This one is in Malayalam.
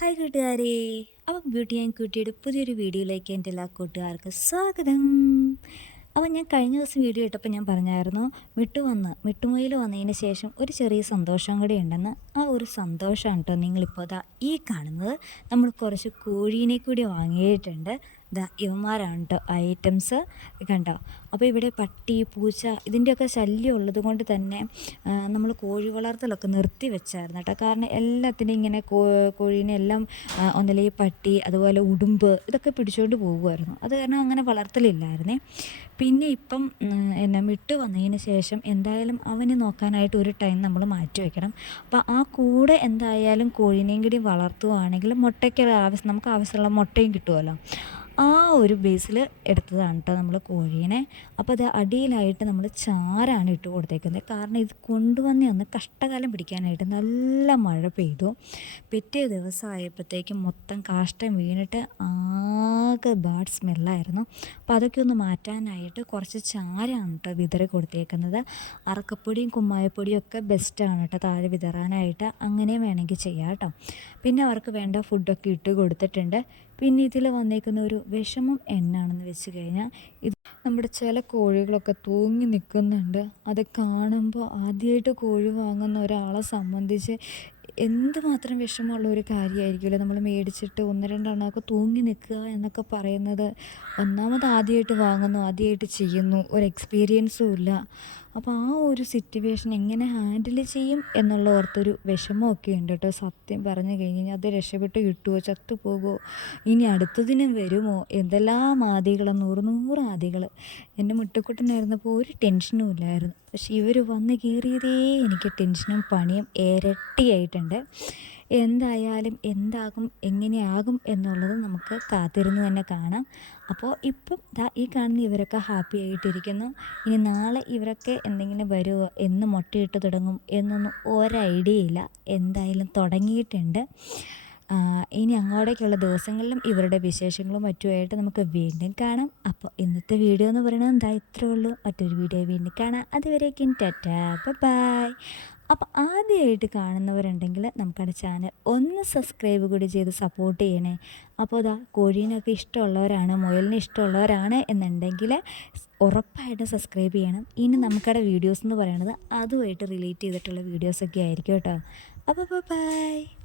ഹായ് കൂട്ടുകാരെ. അപ്പം ബ്യൂട്ടി ആൻഡ് ക്യൂട്ടിയുടെ പുതിയൊരു വീഡിയോയിലേക്ക് എൻ്റെ എല്ലാ കൂട്ടുകാർക്കും സ്വാഗതം. അപ്പോൾ ഞാൻ കഴിഞ്ഞ ദിവസം വീഡിയോ ഇട്ടപ്പോൾ ഞാൻ പറഞ്ഞായിരുന്നു മിട്ടുമുയിൽ വന്നതിന് ശേഷം ഒരു ചെറിയ സന്തോഷം കൂടി ഉണ്ടെന്ന്. ആ ഒരു സന്തോഷമാണ് കേട്ടോ നിങ്ങളിപ്പോൾ ഈ കാണുന്നത്. നമ്മൾ കുറച്ച് കോഴീനെ കൂടി വാങ്ങിയിട്ടുണ്ട്. ഇവന്മാരാണ് കേട്ടോ ഐറ്റംസ്, കണ്ടോ. അപ്പോൾ ഇവിടെ പട്ടി, പൂച്ച ഇതിൻ്റെയൊക്കെ ശല്യം ഉള്ളത് കൊണ്ട് തന്നെ നമ്മൾ കോഴി വളർത്തലൊക്കെ നിർത്തി വെച്ചായിരുന്നു കേട്ടോ. കാരണം എല്ലാത്തിനും ഇങ്ങനെ കോഴീനെ എല്ലാം ഒന്നില്ലെങ്കിൽ പട്ടി, അതുപോലെ ഉടുമ്പ് ഇതൊക്കെ പിടിച്ചുകൊണ്ട് പോകുമായിരുന്നു. അത് കാരണം അങ്ങനെ വളർത്തലില്ലായിരുന്നേ. പിന്നെ ഇപ്പം മിട്ട് വന്നതിന് ശേഷം എന്തായാലും അവനെ നോക്കാനായിട്ട് ഒരു ടൈം നമ്മൾ മാറ്റി വയ്ക്കണം. അപ്പോൾ ആ കൂടെ എന്തായാലും കോഴീനെയും കൂടി വളർത്തുകയാണെങ്കിൽ മുട്ടയ്ക്ക് നമുക്ക് ആവശ്യമുള്ള മുട്ടയും കിട്ടുമല്ലോ. ആ ഒരു ബേസിൽ എടുത്തതാണ് കേട്ടോ നമ്മൾ കോഴീനെ. അപ്പോൾ അത് അടിയിലായിട്ട് നമ്മൾ ചാരാണ് ഇട്ട് കൊടുത്തേക്കുന്നത്. കാരണം ഇത് കൊണ്ടുവന്ന് ഒന്ന് കഷ്ടകാലം പിടിക്കാനായിട്ട് നല്ല മഴ പെയ്തു. പിറ്റേ ദിവസമായപ്പോഴത്തേക്കും മൊത്തം കാഷ്ടം വീണിട്ട് ആകെ ബാഡ് സ്മെല്ലായിരുന്നു. അപ്പോൾ അതൊക്കെ ഒന്ന് മാറ്റാനായിട്ട് കുറച്ച് ചാരാണ് കേട്ടോ വിതറി കൊടുത്തേക്കുന്നത്. അറക്കപ്പൊടിയും കുമ്മായപ്പൊടിയും ഒക്കെ ബെസ്റ്റാണ് കേട്ടോ താഴെ വിതറാനായിട്ട്. അങ്ങനെ വേണമെങ്കിൽ ചെയ്യാം കേട്ടോ. പിന്നെ അവർക്ക് വേണ്ട ഫുഡൊക്കെ ഇട്ട് കൊടുത്തിട്ടുണ്ട്. പിന്നെ ഇതിൽ വന്നേക്കുന്ന ഒരു വിഷമം എന്നാണെന്ന് വെച്ച് കഴിഞ്ഞാൽ, ഇത് നമ്മുടെ ചില കോഴികളൊക്കെ തൂങ്ങി നിൽക്കുന്നുണ്ട്. അത് കാണുമ്പോൾ ആദ്യമായിട്ട് കോഴി വാങ്ങുന്ന ഒരാളെ സംബന്ധിച്ച് എന്തുമാത്രം വിഷമമുള്ള ഒരു കാര്യമായിരിക്കുമല്ലോ. നമ്മൾ മേടിച്ചിട്ട് ഒന്ന് രണ്ടെണ്ണമൊക്കെ തൂങ്ങി നിൽക്കുക എന്നൊക്കെ പറയുന്നത്. ഒന്നാമത് ആദ്യമായിട്ട് വാങ്ങുന്നു, ആദ്യമായിട്ട് ചെയ്യുന്നു, ഒരു എക്സ്പീരിയൻസും ഇല്ല. അപ്പോൾ ആ ഒരു സിറ്റുവേഷൻ എങ്ങനെ ഹാൻഡിൽ ചെയ്യും എന്നുള്ള ഓർത്തൊരു വിഷമമൊക്കെ ഉണ്ട് കേട്ടോ. സത്യം പറഞ്ഞു കഴിഞ്ഞാൽ അത് രക്ഷപ്പെട്ട് കിട്ടുമോ, ചത്തുപോകുമോ, ഇനി അടുത്തതിനും വരുമോ, എന്തെല്ലാം ആദികൾ, നൂറ് ആദികൾ. എൻ്റെ മുട്ടുക്കുട്ടനായിരുന്നപ്പോൾ ഒരു ടെൻഷനും ഇല്ലായിരുന്നു. പക്ഷെ ഇവർ വന്ന് കയറിയതേ എനിക്ക് ടെൻഷനും പണിയും ഇരട്ടിയായിട്ടുണ്ട്. എന്തായാലും എന്താകും, എങ്ങനെയാകും എന്നുള്ളത് നമുക്ക് കാത്തിരുന്ന് തന്നെ കാണാം. അപ്പോൾ ഇപ്പം ഈ കാണുന്ന ഇവരൊക്കെ ഹാപ്പി ആയിട്ടിരിക്കുന്നു. ഇനി നാളെ ഇവരൊക്കെ എന്തെങ്കിലും വരുമോ, എന്ന് മുട്ടയിട്ട് തുടങ്ങും എന്നൊന്നും ഒരു ഐഡിയ ഇല്ല. എന്തായാലും തുടങ്ങിയിട്ടുണ്ട്. ഇനി അങ്ങോട്ടേക്കുള്ള ദിവസങ്ങളിലും ഇവരുടെ വിശേഷങ്ങളും മറ്റുമായിട്ട് നമുക്ക് വീണ്ടും കാണാം. അപ്പോൾ ഇന്നത്തെ വീഡിയോ എന്ന് പറയുന്നത് ഇത്രേ ഉള്ളൂ. മറ്റൊരു വീഡിയോ വീണ്ടും കാണാം. അതുവരേക്കും ടാറ്റാ, ബൈ. അപ്പോൾ ആദ്യമായിട്ട് കാണുന്നവരുണ്ടെങ്കിൽ നമുക്കടെ ചാനൽ ഒന്ന് സബ്സ്ക്രൈബ് കൂടി ചെയ്ത് സപ്പോർട്ട് ചെയ്യണേ. അപ്പോൾ കോഴീനൊക്കെ ഇഷ്ടമുള്ളവരാണ്, മുയലിന് ഇഷ്ടമുള്ളവരാണ് എന്നുണ്ടെങ്കിൽ ഉറപ്പായിട്ടും സബ്സ്ക്രൈബ് ചെയ്യണം. ഇനി നമുക്കടെ വീഡിയോസ് എന്ന് പറയുന്നത് അതുമായിട്ട് റിലേറ്റ് ചെയ്തിട്ടുള്ള വീഡിയോസൊക്കെ ആയിരിക്കും കേട്ടോ. അപ്പോൾ ബൈ.